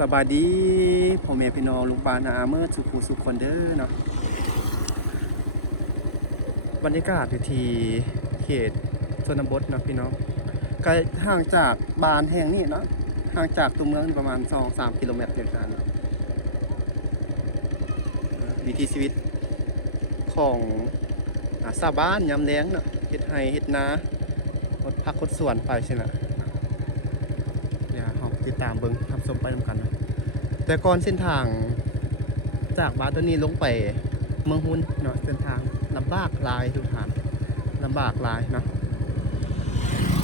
สบายดีพ่อแม่พี่น้องลุงปานาอาเมื่อสุขุสุขคนเด้อเนาะบรรยากาศอยู่ที่เขตชนบทเนาะพี่น้องก็ห่างจากบ้านแห่งนี้เนาะห่างจากตัวเมืองประมาณ 2-3 กิโลเมตรเดียวกันวิถีชีวิตของชาวบ้านยามแล้งเนาะเฮ็ดไร่เฮ็ดนาคดผักคดสวนไปใช่ไหมเดี๋ยวเราติดตามเบิ่งรับชมไปนำกันนะแต่ก่อนเส้นทางจากบ้านตัวนี้ลงไปเมืองหุ้นเนาะเส้นทางลำบากหลายทุกทางลำบากหลายเนาะ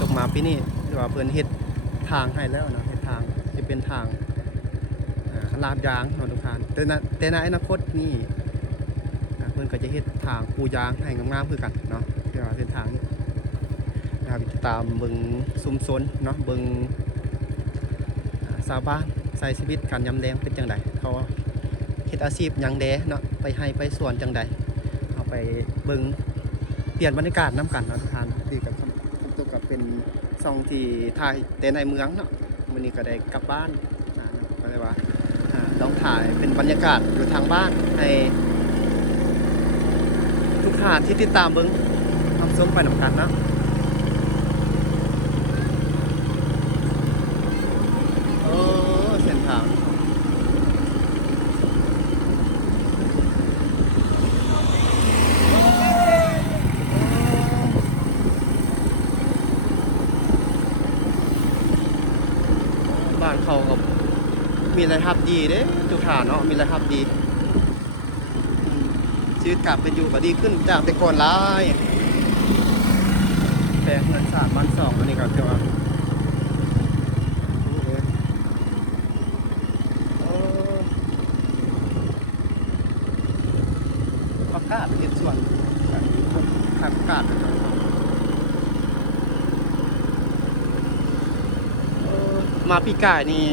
ตกมาปีนี้ว่าเพิ่นเฮ็ดทางให้แล้วเนาะเฮ็ดทางที่เป็นทางลาดยางเนาะทุกทางแต่ในอนาคตนี่เพิ่นก็จะเฮ็ดทางปูยางให้งามๆคือกันเนาะเดี๋ยวเส้นทางนี้นะครับติดตามเบิ่งชุมชนเนาะเบิ่งชาวบ้านใช้ชีวิตการยามแลงเป็นจังไดเขาเฮ็ดอาชีพหยังแดเนาะไปให้ไปสวนจังใดเอาไปเบิ่งเปลี่ยนบรรยากาศน้ำกันเนาะทุกท่านที่กับคำตัวกับเป็นซองที่ถ่ายแต่ในเมืองเนาะวันนี้ก็ได้กลับบ้านก็เลยว่าลองถ่ายเป็นบรรยากาศอยู่ทางบ้านให้ทุกท่านที่ติดตามเบิ่งทำส้มไปน้ำกันเนาะเส้นทางบ้านเขากับมีรายรับดีเด้ทุกฐานเนาะมีรายรับดีชีวิตการเป็นอยู่ก็ดีขึ้นจากแต่ก่อนหลายแพงเงิน3 บ้าน 2อันนี้ก็คือว่าประกาศเห็นส่วนทางประกาศมาปีกายนี่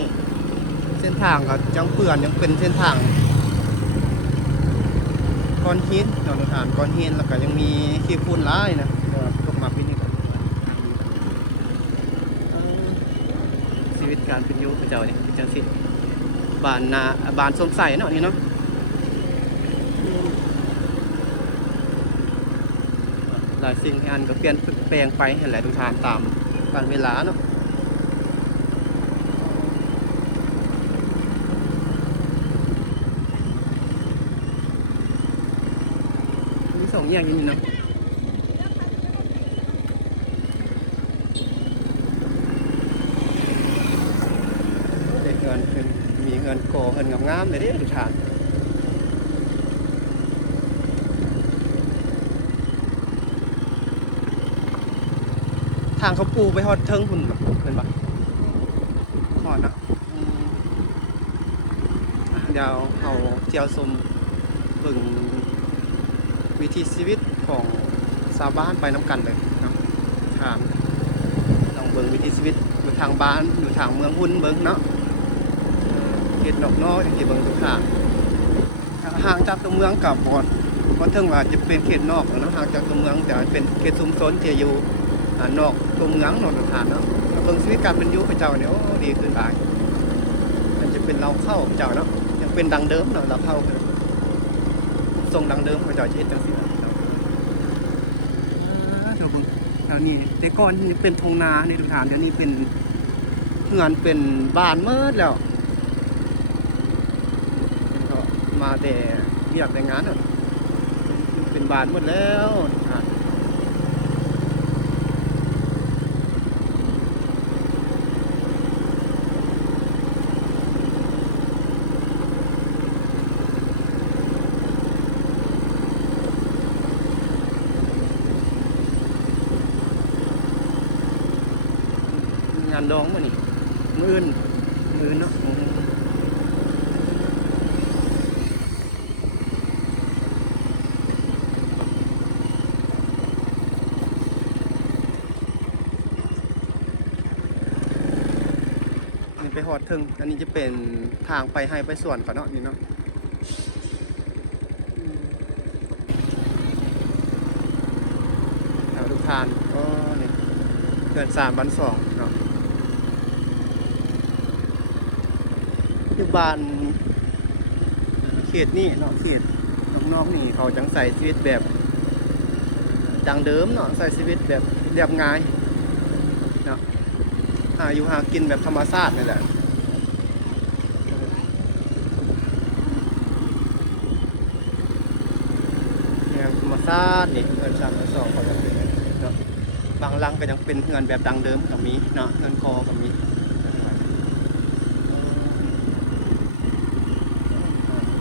เส้นทางก็ยังเปื่อนยังเป็นเส้นทางก้อนหินเนาะทุกท่านก้อนหินแล้วก็ยังมีขี้ฝุ่นหลายนะตกมาปีนี้ก็ชีวิตการเป็นอยู่พระเจ้าเนี่ยเป็นจังซี่บ้านสมใสเนาะนี่เนาะหลายสิ่งงานก็เปลี่ยนแปลงไปเห็นแหละทุกท่านตามกาลเวลาเนาะ2 อย่างนี้เนาะเด็กเงินมีเงินก่อเงินงามๆเลยเด้ทุกท่านทางเขาปูไปฮอดเทิงหุ่นเป็นปะฮอดนะเดี๋ยวเอาเจียวสมเบิ่งวิถีชีวิตของชาวบ้านไปน้ำกันเลยนะทางต้องเบิ่งวิถีชีวิตอยู่ทางบ้านอยู่ทางเมืองหุ้นเบิ่งเนาะเขตนอกน้อยที่เบิ่งทุกทางห่างจากตัวเมืองกับบ่ถึงว่าจะเป็นเขตนอกเนาะห่างจากตัวเมืองแต่เป็นเขตชุมชนที่อยู่นอกตัวเมืองนอกทุกทางเนาะเบิ่งชีวิตการเป็นอยู่พระเจ้าเนี่ยโอ้ดีขึ้นหลายมันจะเป็นเราเข้าเจ้าเนาะยังเป็นดังเดิมเนาะเราเข้าทรงดังเดิมพระเจ้าเฮ็ดจังซี่เดี๋ยวเบิ่งแถวนี้แต่ก่อนนี่เป็นทงนาในทุกทางเดี๋ยวนี้เป็นเฮือนเป็นบ้านเมิดแล้วก็มาแต่เรียกแต่งานเป็นบ้านหมดแล้วทุกทางงานดองมานี่มื้ออื่นเนาะนี่ไปฮอดถึงอันนี้จะเป็นทางไปให้ไปสวนก่อนเนาะนี่เนาะทุกทานก็นี่เกิน3 บ้าน 2เนาะ อยู่บ้านเขตนี่เนาะเขตนอกๆนี่เขาจังใส่ชีวิตแบบดังเดิมเนาะใส่ชีวิตแบบเรียบง่ายเนาะหาอยู่หากินแบบธรรมชาตินี่แหละเนี่ยธรรมชาตินี่เงิน3 เงิน 2เขาจะเป็นเนาะบางหลังก็ยังเป็นเงินแบบดังเดิมก็มีเนาะเงินคอก็มี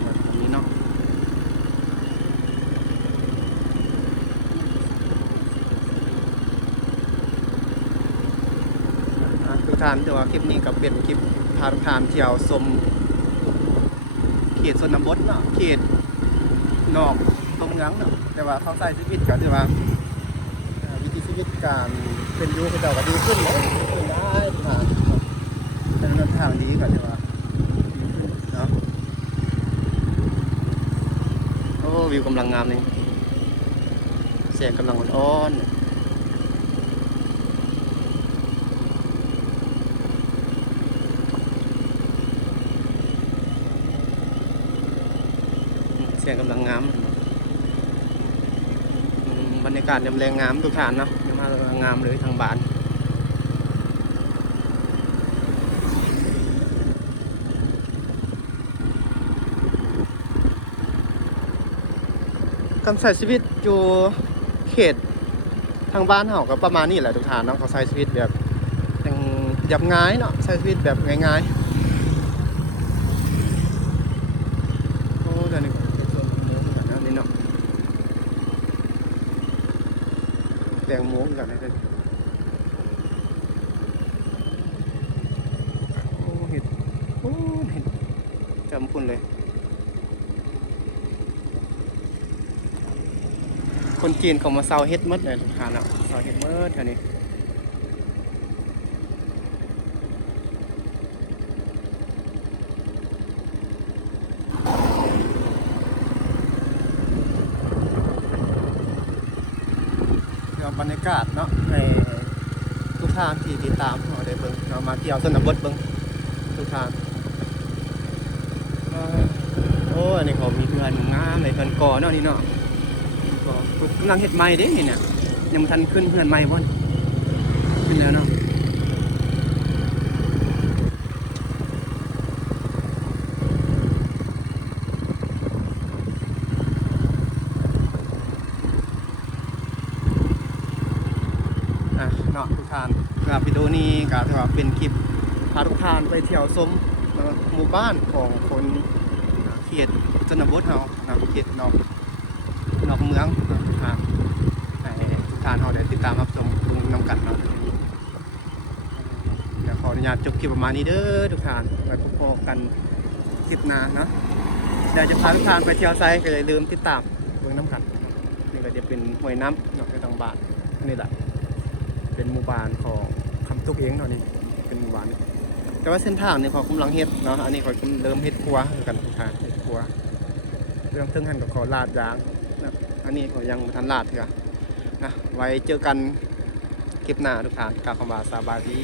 แบบนี้เนาะทุกท่านแต่ว่าคลิปนี้ก็เป็นคลิปพาทุกท่านเที่ยวชมเขตชนบทเนาะเขตนอกตัวเมืองเนาะแต่ว่าเขาใส่ชีวิตก็ถือว่าวิถีชีวิตการเป็นอยู่ของเจ้าก็ดีขึ้นเลยขึ้นได้ผ่านเป็นเดินทางดีก็ถือว่าดีขึ้นเนาะโอ้วิวกำลังงามเลยแสงกำลังอ่อนๆแสงกำลังงามบรรยากาศยามแรงงามทุกท่านเนาะยามมางามเลยทางบ้านการใช้ชีวิตอยู่เขตทางบ้านเขาก็ประมาณนี้แหละทุกท่านเนาะเขาใช้ชีวิตแบบยังยับง่ายเนาะใช้ชีวิตแบบง่ายๆโอ้เดี๋ยวนี้นี่เนาะแตงโมกันนะโอ้เห็ดโอ้เห็ดจำคุณเลยคนจีนเขามาเซาเฮ็ดมดเลยทุกท่านเนาะเซาเฮ็ดมดแถวนี้บรรยากาศเนาะในทุกท่านที่ติดตามเราได้เบิ่งเรามาเที่ยวชนบทเบิ่งทุกท่านโอ้อันนี้เขามีเพื่อนงามเลยเพื่อนก่อเนาะนี่เนาะก็กำลังเฮ็ดใหม่เด้นี่เนี่ยยังบ่ทันขึ้นเพื่อนใหม่บ่ขึ้นแล้วเนาะเนาะทุกท่านสำหรับวิดีโอนี้ก็ถือว่าเป็นคลิปพาทุกท่านไปเที่ยวชมหมู่บ้านของคนเขตชนบทเฮาเขตนอกเมืองทุกท่านให้ทุกท่านเฮาได้ติดตามรับชมเบิ่งนำกันเนาะเดี๋ยวขออนุญาตจบคลิปประมาณนี้เด้อทุกท่านไว้พบกันคลิปหน้าเนาะเดี๋ยวจะพาทุกท่านไปเที่ยวไซก็อย่าลืมติดตามเบิ่งนำกันนี่ก็จะเป็นห้วยน้ำเนาะในทางบ้านนี่แหละเป็นหมู่บ้านของคำตุกเองเนาะนี่เป็นหมู่บ้านแต่ว่าเส้นทางนี่เขากำลังเฮ็ดเนาะอันนี้เขาเริ่มเฮ็ดครัวกันทุกท่านเฮ็ดครัวเรื่องทึ่งหันกับเขาลาดยางนะอันนี้เขายังทันลาดเถอะนะไว้เจอกันคลิปหน้าทุกท่านกล่าวคำว่าสบายดี